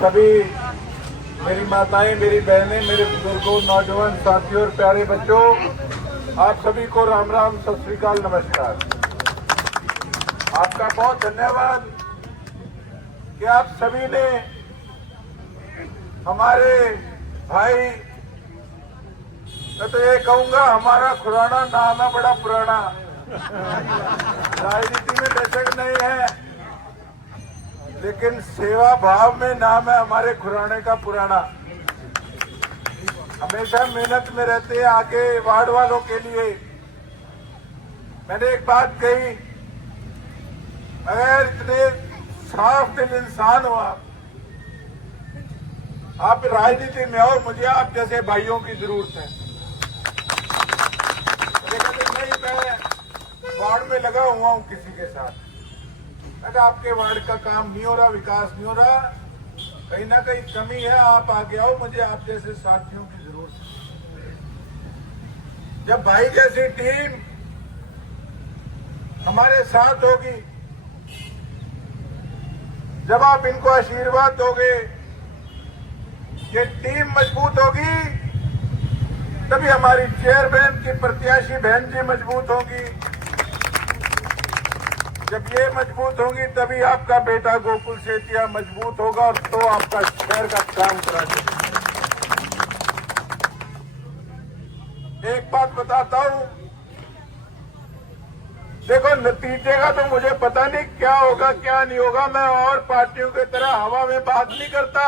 सभी मेरी माताएं, मेरी बहनें, मेरे बुजुर्गों, नौजवान साथियों और प्यारे बच्चों, आप सभी को राम राम, सत श्री अकाल, नमस्कार। आपका बहुत धन्यवाद कि आप सभी ने हमारे भाई, मैं तो ये कहूंगा हमारा खुराना नाम है बड़ा पुराना, राजनीति में बेशक नहीं है लेकिन सेवा भाव में नाम है हमारे खुराने का पुराना। हमेशा मेहनत में रहते हैं आगे वार्ड वालों के लिए। मैंने एक बात कही, अगर इतने साफ दिल इंसान हो आप राजनीति में हो, मुझे आप जैसे भाइयों की जरूरत है। नहीं, मैं वार्ड में लगा हुआ हूं किसी के साथ, अगर आपके वार्ड का काम नहीं हो रहा, विकास नहीं हो रहा, कहीं ना कहीं कमी है, आप आगे आओ, मुझे आप जैसे साथियों की जरूरत है। जब भाई जैसी टीम हमारे साथ होगी, जब आप इनको आशीर्वाद दोगे, ये टीम मजबूत होगी, तभी हमारी चेयरमैन की प्रत्याशी बहन जी मजबूत होगी। जब ये मजबूत होंगी तभी आपका बेटा गोकुल सेतिया मजबूत होगा और तो आपका शहर का काम करा देगा। एक बात बताता हूं, देखो नतीजे का तो मुझे पता नहीं क्या होगा क्या नहीं होगा, मैं और पार्टियों की तरह हवा में बात नहीं करता,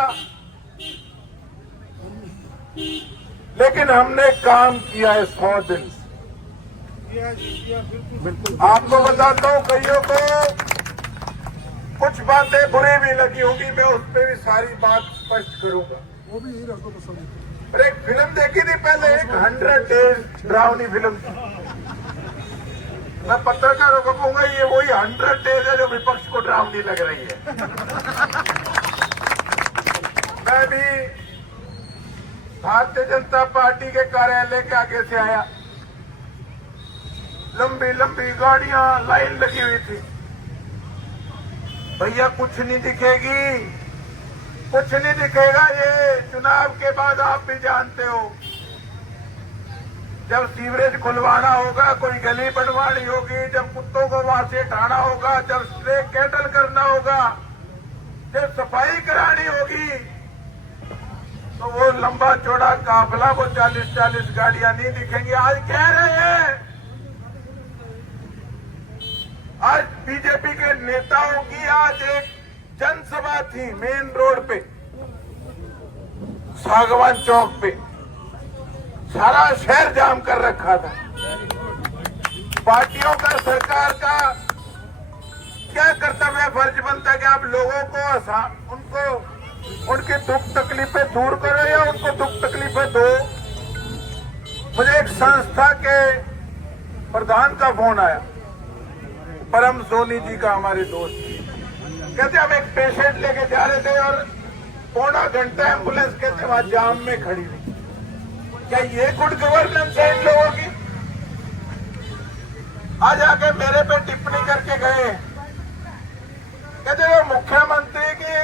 लेकिन हमने काम किया है 100 दिन। आपको बताता हूं, कईयों को कुछ बातें बुरी भी लगी होगी, मैं उस पर भी सारी बात स्पष्ट करूंगा। वो भी यही रखो पसंद। एक फिल्म देखी थी पहले, एक 100 डेज डरावनी फिल्म थी। मैं पत्रकारों को कहूंगा ये वही 100 डेज है जो विपक्ष को डरावनी लग रही है। मैं भी भारतीय जनता पार्टी के कार्यालय के आगे से आया, लंबी लंबी गाड़ियां, लाइन लगी हुई थी। भैया कुछ नहीं दिखेगी, कुछ नहीं दिखेगा, ये चुनाव के बाद आप भी जानते हो, जब सीवरेज खुलवाना होगा, कोई गली बनवानी होगी, जब कुत्तों को वहां से हटाना होगा, जब स्ट्रे कैटल करना होगा, जब सफाई करानी होगी, तो वो लंबा चौड़ा काफिला, वो 40-40 गाड़ियां नहीं दिखेंगी। आज कह रहे हैं, आज बीजेपी के नेताओं की आज एक जनसभा थी मेन रोड पे, सागवान चौक पे, सारा शहर जाम कर रखा था। पार्टियों का, सरकार का क्या कर्तव्य फर्ज बनता है कि आप लोगों को, उनको उनकी दुख तकलीफें दूर करो या उनको दुख तकलीफें दो। मुझे एक संस्था के प्रधान का फोन आया, परम सोनी जी का, हमारे दोस्त, कहते हम एक पेशेंट लेके जा रहे थे और पौना घंटा एम्बुलेंस कहते वहां जाम में खड़ी हुई। क्या ये गुड गवर्नेंस है इन लोगों की? आज आके मेरे पे टिप्पणी करके गए, कहते वो मुख्यमंत्री की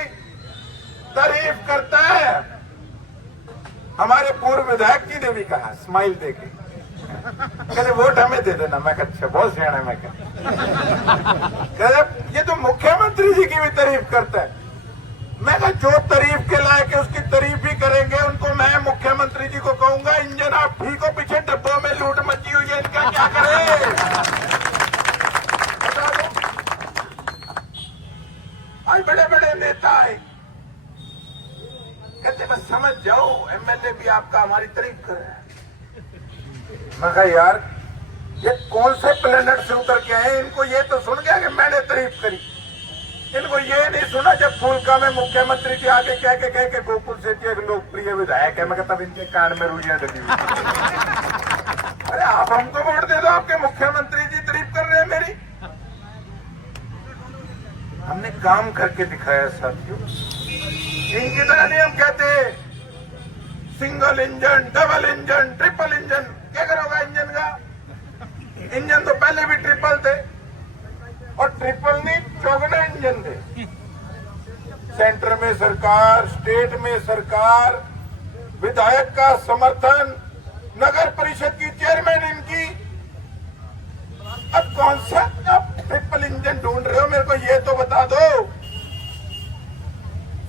तारीफ करता है। हमारे पूर्व विधायक जी ने भी कहा स्माइल देके, कहते वोट हमें दे देना। मैं अच्छा बहुत सियाना है। मैं कहते ये तो मुख्यमंत्री जी की भी तारीफ करता है। मैं कहा जो तारीफ के लायक है उसकी तारीफ भी करेंगे। उनको मैं मुख्यमंत्री जी को कहूंगा, इंजन आप ठीक हो, पीछे डब्बों में लूट मची हुई है, इनका क्या करें? बता दो। आज बड़े बड़े नेता आए, कहते बस समझ जाओ एमएलए भी आपका हमारी तारीफ कर रहा है। मैं कहा यार ये कौन से प्लेनेट से उतर के आए, इनको ये तो सुन गया कि मैंने तारीफ करी, इनको ये नहीं सुना जब फूलका में मुख्यमंत्री के आगे कह के गोकुल सेतिया एक लोकप्रिय विधायक है। मैं कहता इनके कान में रुइयां डली हुई। अरे आप हमको वोट दे दो, आपके मुख्यमंत्री जी तारीफ कर रहे हैं मेरी। हमने काम करके दिखाया साथियों। इनकी तरह नहीं हम कहते single engine, double engine, triple engine. क्या करोगा इंजन का? इंजन तो पहले भी ट्रिपल थे, और ट्रिपल नहीं चौगुना इंजन थे। सेंटर में सरकार, स्टेट में सरकार, विधायक का समर्थन, नगर परिषद की चेयरमैन इनकी। अब कौन सा आप ट्रिपल इंजन ढूंढ रहे हो, मेरे को ये तो बता दो।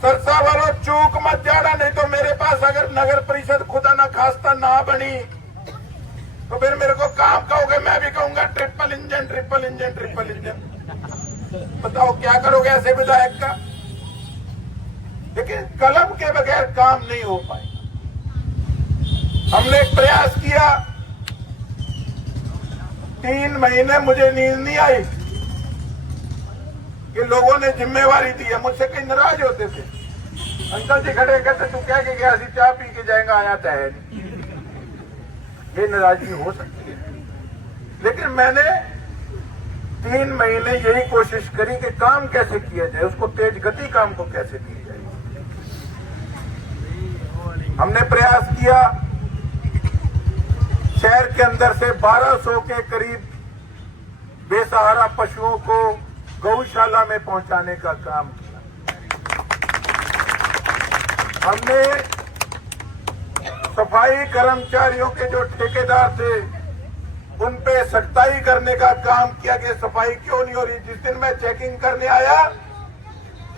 सरसा वालों चूक मत जाना, नहीं तो मेरे पास अगर नगर परिषद खुदा ना खास्ता ना बनी तो फिर मेरे को काम कहोगे, मैं भी कहूंगा triple engine triple engine triple engine. बताओ क्या करोगे ऐसे विधायक का? लेकिन कलम के बगैर काम नहीं हो पाए। हमने एक प्रयास किया, 3 महीने मुझे नींद नहीं आई कि लोगों ने जिम्मेवारी दी है। मुझसे कई नाराज होते थे, अंकल जी खड़े कहते तू क्या गया, चाय पी के जाएगा, आया तो है नहीं। ये नाराजगी हो सकती है, लेकिन मैंने 3 महीने यही कोशिश करी कि काम कैसे किया जाए, उसको तेज गति काम को कैसे किया जाए। हमने प्रयास किया, शहर के अंदर से 1200 के करीब बेसहारा पशुओं को गौशाला में पहुंचाने का काम किया। हमने सफाई कर्मचारियों के जो ठेकेदार थे उन पे सख्ताई करने का काम किया कि सफाई क्यों नहीं हो रही। जिस दिन मैं चेकिंग करने आया,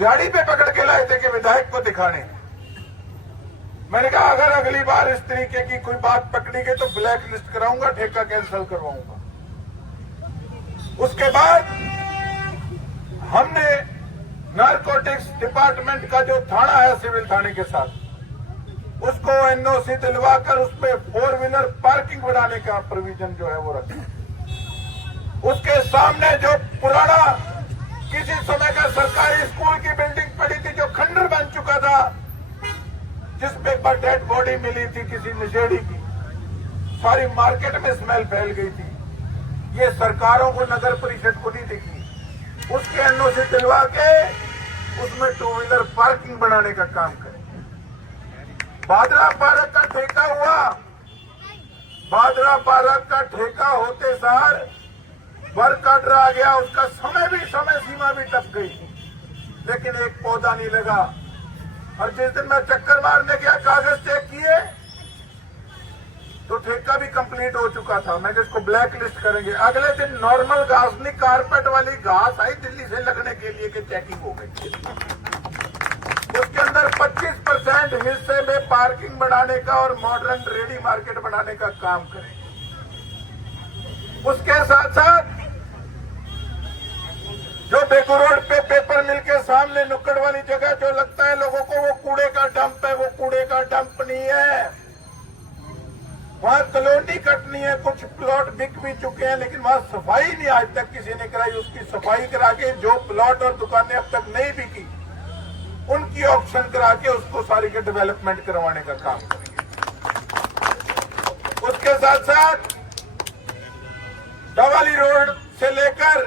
गाड़ी पे पकड़ के लाए थे कि विधायक को दिखाने। मैंने कहा अगर अगली बार इस तरीके की कोई बात पकड़ी गई तो ब्लैक लिस्ट कराऊंगा, ठेका कैंसिल करवाऊंगा। उसके बाद हमने नारकोटिक्स डिपार्टमेंट का जो थाना है सिविल थाने के साथ, उसको एनओसी दिलवाकर उसमें 4 व्हीलर पार्किंग बढ़ाने का प्रोविजन जो है वो रखा। उसके सामने जो पुराना किसी समय का सरकारी स्कूल की बिल्डिंग पड़ी थी जो खंडर बन चुका था, जिसमें एक बार डेड बॉडी मिली थी किसी नशेड़ी की, सारी मार्केट में स्मेल फैल गई थी। ये सरकारों को, नगर परिषद को नहीं दिखी। उसके एनओसी दिलवा के उसमें 2 व्हीलर पार्किंग बनाने का काम करें। भादरा पार्क का ठेका हुआ, भादरा पार्क का ठेका होते सार वर्क ऑर्डर आ गया, उसका समय सीमा भी टप गई, लेकिन एक पौधा नहीं लगा। और जिस दिन मैं चक्कर मारने गया, कागज चेक किए तो ठेका भी कंप्लीट हो चुका था। मैं जिसको ब्लैक लिस्ट करेंगे। अगले दिन नॉर्मल घास नहीं, कारपेट वाली घास आई दिल्ली से लगने के लिए कि चेकिंग हो गई। उसके अंदर 25% हिस्से में पार्किंग बनाने का और मॉडर्न रेडी मार्केट बनाने का काम करें। उसके साथ साथ जो बेगू रोड पे पेपर मिल के सामने नुक्कड़ वाली जगह जो लगता है लोगों को वो कूड़े का डंप है, वो कूड़े का डंप नहीं है। वहां कॉलोनी कटनी है, कुछ प्लॉट बिक भी चुके हैं, लेकिन वहां सफाई नहीं आज तक किसी ने कराई। उसकी सफाई करा के जो प्लॉट और दुकानें अब तक नहीं बिकी उनकी ऑक्शन करा के उसको सारी के डेवलपमेंट करवाने का काम करेंगे। उसके साथ साथ डवाली रोड से लेकर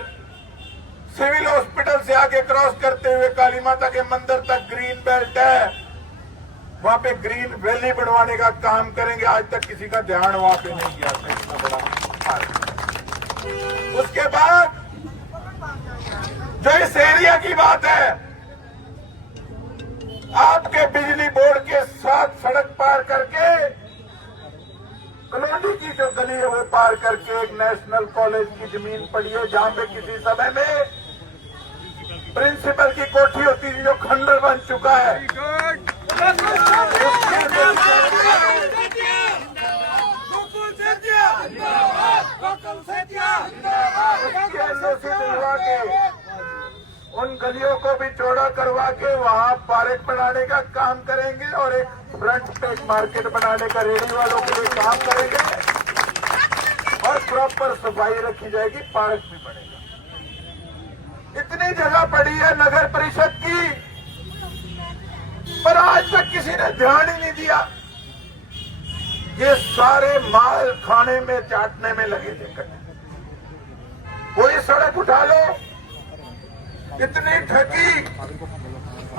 सिविल हॉस्पिटल से आगे क्रॉस करते हुए काली माता के मंदिर तक ग्रीन बेल्ट है, वहां पे ग्रीन वैली बनवाने का काम करेंगे। आज तक किसी का ध्यान वहां पे नहीं गया था, इतना बड़ा। उसके बाद जो इस एरिया की बात है, आपके बिजली बोर्ड के साथ सड़क पार करके कॉलोनी की जो गली है वो पार करके एक नेशनल कॉलेज की जमीन पड़ी है, जहां पे किसी समय में प्रिंसिपल की कोठी होती थी जो खंडर बन चुका है। उन गलियों को भी चौड़ा करवा के वहां पार्क बनाने का काम करेंगे और एक फ्रंट पे एक मार्केट बनाने का रेडी वालों के लिए काम करेंगे और प्रॉपर सफाई रखी जाएगी, पार्क भी बनेगा। इतनी जगह पड़ी है नगर परिषद की, पर आज तक किसी ने ध्यान ही नहीं दिया। ये सारे माल खाने में चाटने में लगे थे। कोई सड़क उठा लो, इतनी ठगी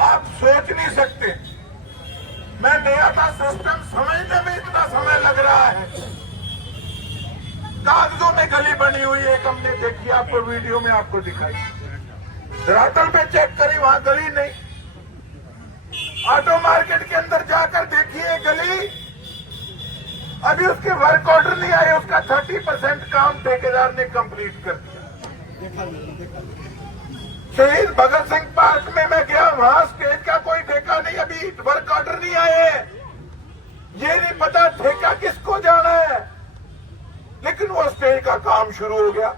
आप सोच नहीं सकते। मैं नया था, सिस्टम समझने में इतना समय लग रहा है। कागजों में गली बनी हुई है, एक हमने देखी, आपको वीडियो में आपको दिखाई। धरातल पे चेक करी, वहां गली नहीं। ऑटो मार्केट के अंदर जाकर देखिए गली, अभी उसके वर्क ऑर्डर नहीं आए, उसका 30% काम ठेकेदार ने कंप्लीट कर दिया। शहीद भगत सिंह पार्क में मैं गया, वहां स्टेज का कोई ठेका नहीं, अभी वर्क ऑर्डर नहीं आए, ये नहीं पता ठेका किसको जाना है, लेकिन वो स्टेज का काम शुरू हो गया।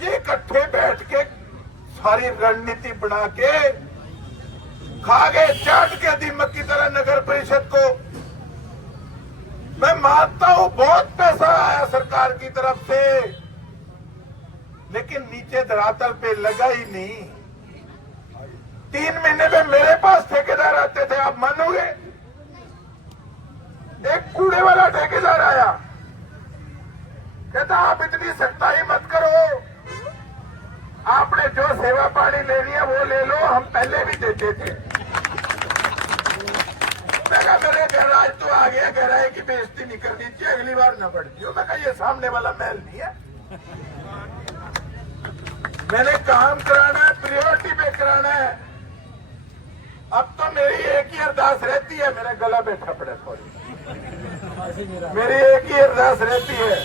ये इकट्ठे बैठ के सारी रणनीति बना के खा गए, चाट के दीमक की तरह नगर परिषद को। मैं मानता हूं बहुत पैसा आया सरकार की तरफ से, लेकिन नीचे धरातल पे लगा ही नहीं। 3 महीने में मेरे पास ठेकेदार आते थे, आप मानोगे? एक कूड़े वाला ठेकेदार आया, कहता आप इतनी सख्ताई मत करो, आपने जो सेवा पानी लेनी है वो ले लो, हम पहले भी देते थे। मैं कहा मेरे गैराज तो आ गया, गैराज की बेइज्जती नहीं कर दीजिए, अगली बार न बढ़ती हो। मैं कहा ये सामने वाला महल नहीं है, मैंने काम कराना है, प्रायोरिटी पे कराना है। अब तो मेरी एक ही अरदास रहती है, मेरा गला बैठा पड़ा थोड़ी, मेरी एक ही अरदास रहती है।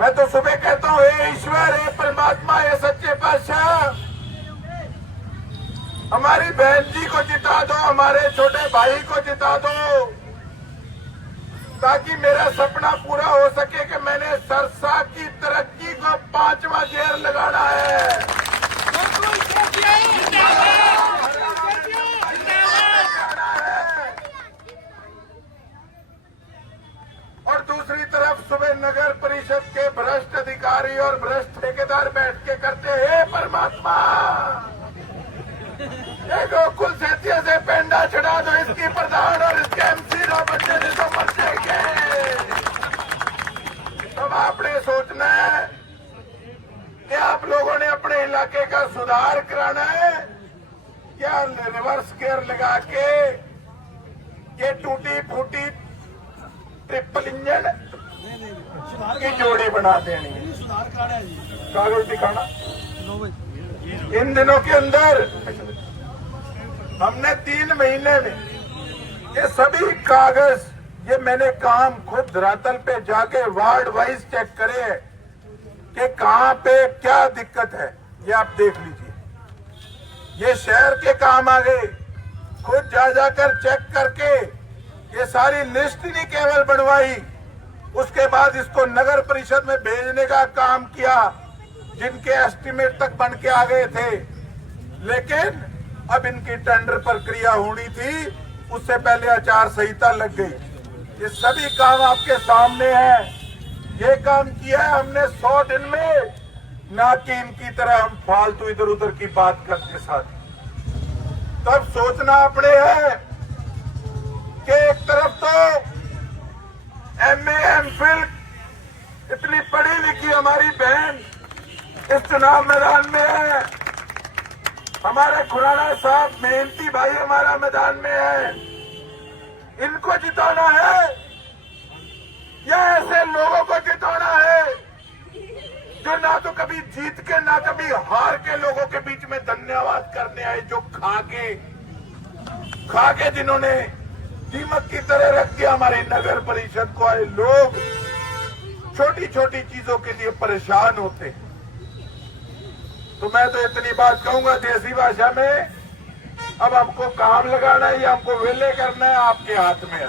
मैं तो सुबह कहता हूँ, हे ईश्वर, हे परमात्मा, हे सच्चे पातशाह, हमारी बहन जी को जिता दो, हमारे छोटे भाई को जिता दो, ताकि मेरा सपना पूरा हो सके कि मैंने सरसा की तरक्की को 5वां गेयर लगाना है। और दूसरी तरफ सुबह नगर परिषद के भ्रष्ट अधिकारी और भ्रष्ट ठेकेदार बैठ के करते हैं, परमात्मा गोकुल सेतिया से पेंडा चढ़ा दो, इसकी प्रधान और इसके एमसी ना बच्चे नहीं तो मर जाएंगे। अब आपने सोचना है कि आप लोगों ने अपने इलाके का सुधार कराना है, या रिवर्स गियर लगा के ये टूटी फूटी ट्रिपल इंजन की जोड़ी बना देनी है। कागज दिखाना। इन दिनों के अंदर हमने 3 महीने में ये सभी कागज, ये मैंने काम खुद धरातल पे जाके वार्ड वाइज चेक करे है कि कहां पे क्या दिक्कत है। ये आप देख लीजिए, ये शहर के काम आ गए, खुद जा जाकर चेक करके ये सारी लिस्ट नहीं केवल बनवाई, उसके बाद इसको नगर परिषद में भेजने का काम किया, जिनके एस्टीमेट तक बन के आ गए थे। लेकिन अब इनकी टेंडर प्रक्रिया होनी थी, उससे पहले आचार संहिता लग गई। ये सभी काम आपके सामने है, ये काम किया है हमने 100 दिन में, ना कि इनकी तरह हम फालतू इधर उधर की बात करके साथ। तब सोचना अपने है कि एक तरफ तो MA MPhil इतनी पढ़ी लिखी हमारी बहन इस चुनाव मैदान में है, हमारे खुराना साहब मेहनती भाई हमारा मैदान में है, इनको जिताना है या ऐसे लोगों को जिताना है जो ना तो कभी जीत के ना कभी हार के लोगों के बीच में धन्यवाद करने आए, जो खा के जिन्होंने दीमक की तरह रख दिया हमारी नगर परिषद को। आए लोग छोटी छोटी चीजों के लिए परेशान होते हैं। तो मैं तो इतनी बात कहूंगा देसी भाषा में, अब हमको काम लगाना है या हमको वेले करना है, आपके हाथ में है।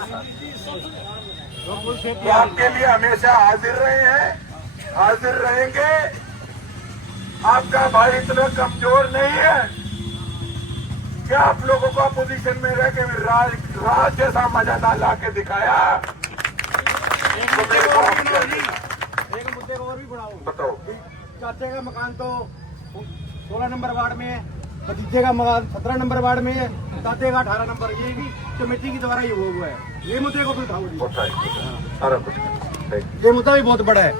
तो आपके लिए हमेशा हाजिर रहे हैं, हाजिर रहेंगे। आपका भाई इतना कमजोर नहीं है कि आप लोगों को अपोजिशन में रह के राज जैसा मजा ना ला के दिखाया। एक मुद्दे को और भी बढ़ाओ। बताओ। चाचे का मकान तो 16 नंबर वार्ड में है, भतीजे का मकान 17 नंबर वार्ड में है, दादे का 18 नंबर, ये भी कमेटी के द्वारा ये हुआ है। ये मुद्दे को भी उठाओ, सारा कुछ ये मुद्दा भी बहुत बड़ा है।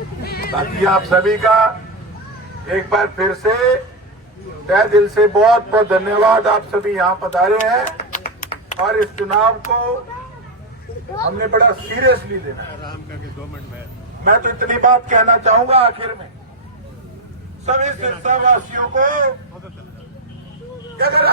ताकि आप सभी का एक बार फिर से तहे दिल से बहुत बहुत धन्यवाद। आप सभी यहाँ पधारे हैं और इस चुनाव को हमने बड़ा सीरियसली लेना है। मैं तो इतनी बात कहना चाहूंगा आखिर में सभी सिरसा वासियों को कि अगर